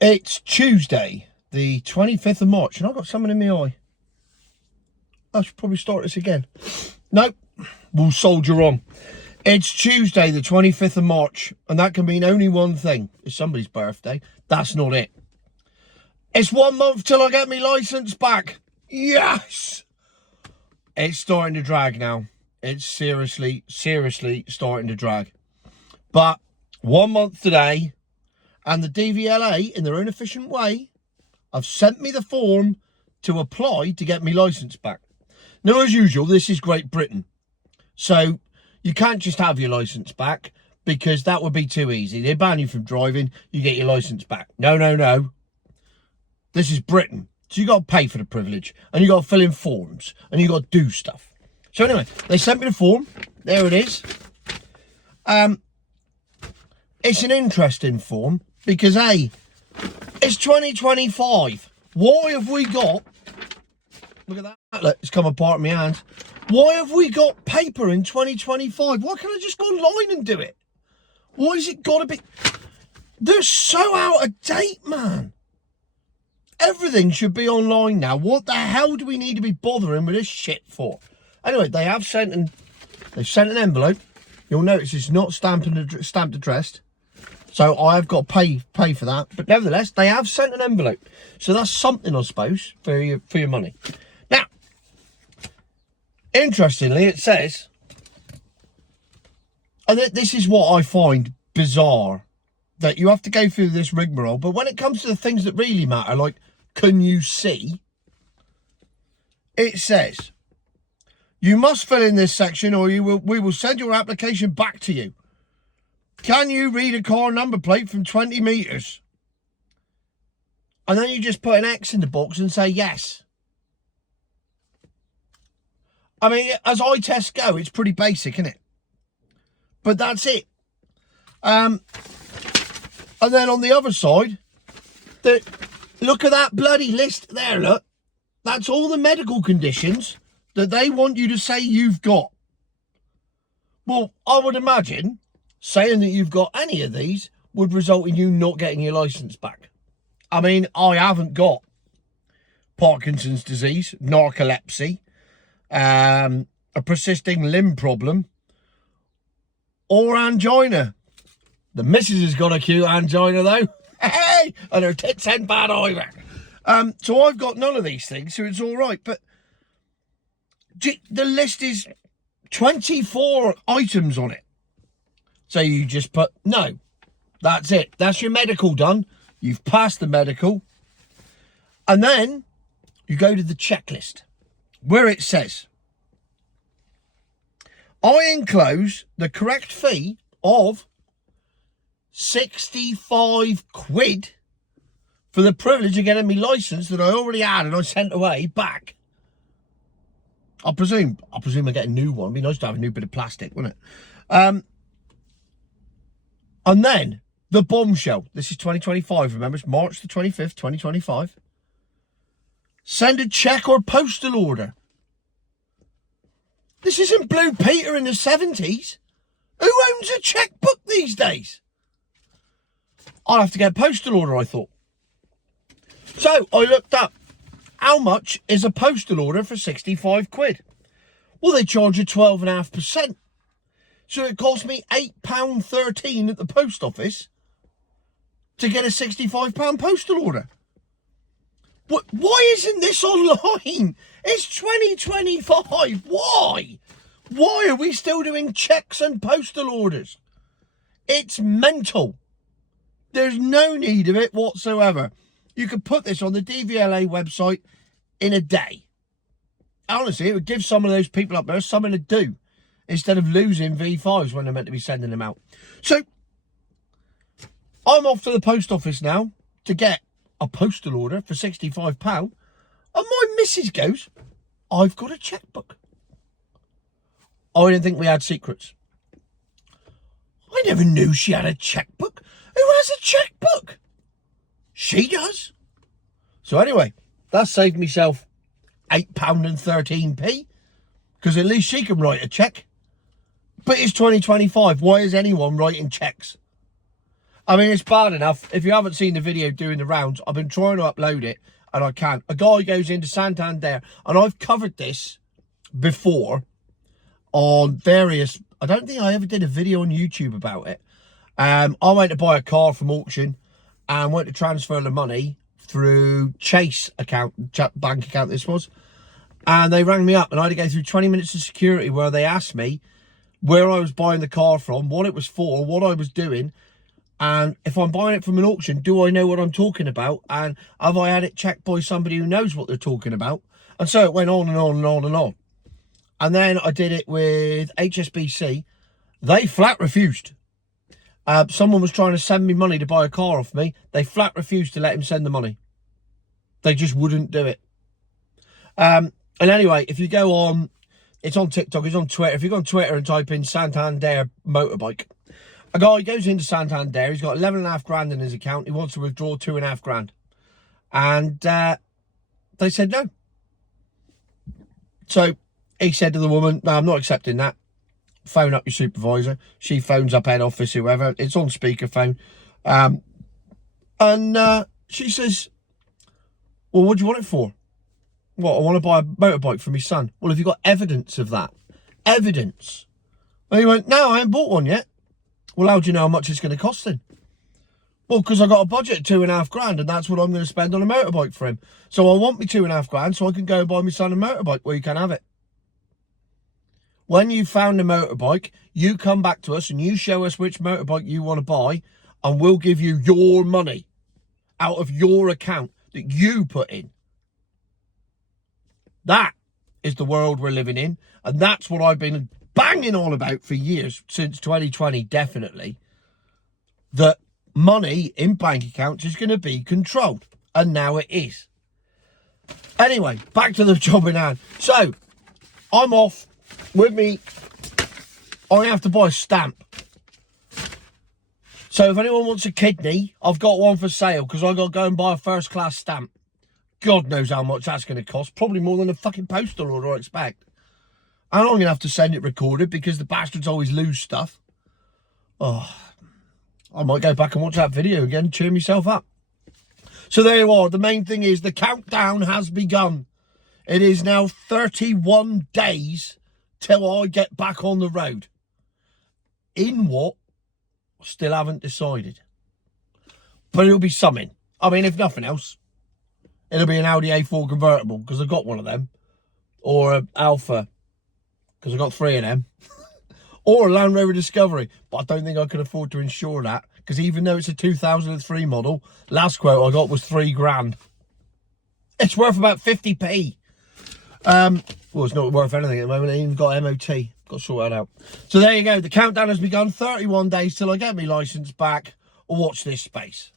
It's Tuesday, the 25th of March, and I've got something in my eye. I should probably start this again. Nope, we'll soldier on. It's Tuesday, the 25th of March, and that can mean only one thing. It's somebody's birthday. That's not it. It's 1 month till I get my licence back. Yes! It's starting to drag now. It's seriously starting to drag. But 1 month today, and the DVLA, in their own efficient way, have sent me the form to apply to get my licence back. Now, as usual, this is Great Britain. So, you can't just have your licence back, because that would be too easy. They ban you from driving, you get your licence back. No. This is Britain. So you got to pay for the privilege, and you got to fill in forms, and you got to do stuff. So anyway, they sent me the form. There it is. It's an interesting form, because, hey, it's 2025. Why have we got... Look at that. Look, it's come apart in my hand. Why have we got paper in 2025? Why can't I just go online and do it? Why has it got to be... They're so out of date, man. Everything should be online now. What the hell do we need to be bothering with this shit for? Anyway, they have sent an envelope. You'll notice it's not stamped addressed. So I have got to pay for that. But nevertheless, they have sent an envelope. So that's something, I suppose, for your money. Now, interestingly, it says, and this is what I find bizarre, that you have to go through this rigmarole. But when it comes to the things that really matter, like, can you see? It says, you must fill in this section or we will send your application back to you. Can you read a car number plate from 20 metres? And then you just put an X in the box and say yes. I mean, as eye tests go, it's pretty basic, isn't it? But that's it. And then on the other side, look at that bloody list there, look. That's all the medical conditions that they want you to say you've got. Well, I would imagine saying that you've got any of these would result in you not getting your licence back. I mean, I haven't got Parkinson's disease, narcolepsy, a persisting limb problem, or angina. The missus has got a cute angina, though. Hey! And her tits ain't bad either. So I've got none of these things, so it's all right. But the list is 24 items on it. So you just put, no, that's it. That's your medical done. You've passed the medical. And then you go to the checklist where it says, I enclose the correct fee of 65 quid for the privilege of getting my licence that I already had and I sent away back. I presume I get a new one. It'd be nice to have a new bit of plastic, wouldn't it? And then the bombshell. This is 2025, remember? It's March the 25th, 2025. Send a cheque or postal order. This isn't Blue Peter in the 70s. Who owns a chequebook these days? I'll have to get a postal order, I thought. So I looked up, how much is a postal order for 65 quid? Well, they charge you 12.5%. So it cost me £8.13 at the post office to get a £65 postal order. Why isn't this online? It's 2025. Why? Why are we still doing checks and postal orders? It's mental. There's no need of it whatsoever. You could put this on the DVLA website in a day. Honestly, it would give some of those people up there something to do instead of losing V5s when they're meant to be sending them out. So, I'm off to the post office now to get a postal order for £65. And my missus goes, I've got a chequebook. I didn't think we had secrets. I never knew she had a chequebook. Who has a chequebook? She does. So anyway, that saved myself £8.13, because at least she can write a cheque. But it's 2025. Why is anyone writing cheques? I mean, it's bad enough. If you haven't seen the video doing the rounds, I've been trying to upload it and I can't. A guy goes into Santander, and I've covered this before on various... I don't think I ever did a video on YouTube about it. I went to buy a car from auction and went to transfer the money through Chase bank account this was. And they rang me up and I had to go through 20 minutes of security where they asked me where I was buying the car from, what it was for, what I was doing. And if I'm buying it from an auction, do I know what I'm talking about? And have I had it checked by somebody who knows what they're talking about? And so it went on and on and on and on. And then I did it with HSBC. They flat refused. Someone was trying to send me money to buy a car off me. They flat refused to let him send the money. They just wouldn't do it. And anyway, if you go on, it's on TikTok, it's on Twitter. If you go on Twitter and type in Santander motorbike, a guy goes into Santander, he's got 11.5 grand in his account. He wants to withdraw 2.5 grand. And they said no. So he said to the woman, no, I'm not accepting that. Phone up your supervisor. She phones up head office, whoever. It's on speakerphone. And she says, well, what do you want it for? What, I want to buy a motorbike for my son. Well, have you got evidence of that? Evidence. And he went, no, I haven't bought one yet. Well, how do you know how much it's going to cost then? Well, because I got a budget of 2.5 grand and that's what I'm going to spend on a motorbike for him. So I want me 2.5 grand so I can go and buy my son a motorbike. Well, you can have it. When you found a motorbike, you come back to us and you show us which motorbike you want to buy and we'll give you your money out of your account that you put in. That is the world we're living in. And that's what I've been banging on about for years, since 2020, definitely. That money in bank accounts is going to be controlled. And now it is. Anyway, back to the job in hand. So, I'm off. With me, I have to buy a stamp. So if anyone wants a kidney, I've got one for sale because I've got to go and buy a first class stamp. God knows how much that's going to cost. Probably more than a fucking postal order, I expect. And I'm going to have to send it recorded because the bastards always lose stuff. Oh, I might go back and watch that video again and cheer myself up. So there you are. The main thing is the countdown has begun. It is now 31 days till I get back on the road. In what? Still haven't decided. But it'll be something. I mean, if nothing else, it'll be an Audi A4 convertible, because I've got one of them. Or an Alpha, because I've got 3 of them. Or a Land Rover Discovery. But I don't think I can afford to insure that, because even though it's a 2003 model, last quote I got was 3 grand. It's worth about 50p. Well, it's not worth anything at the moment. I ain't even got MOT. Got to sort that out. So there you go. The countdown has begun. 31 days till I get my licence back. Watch this space.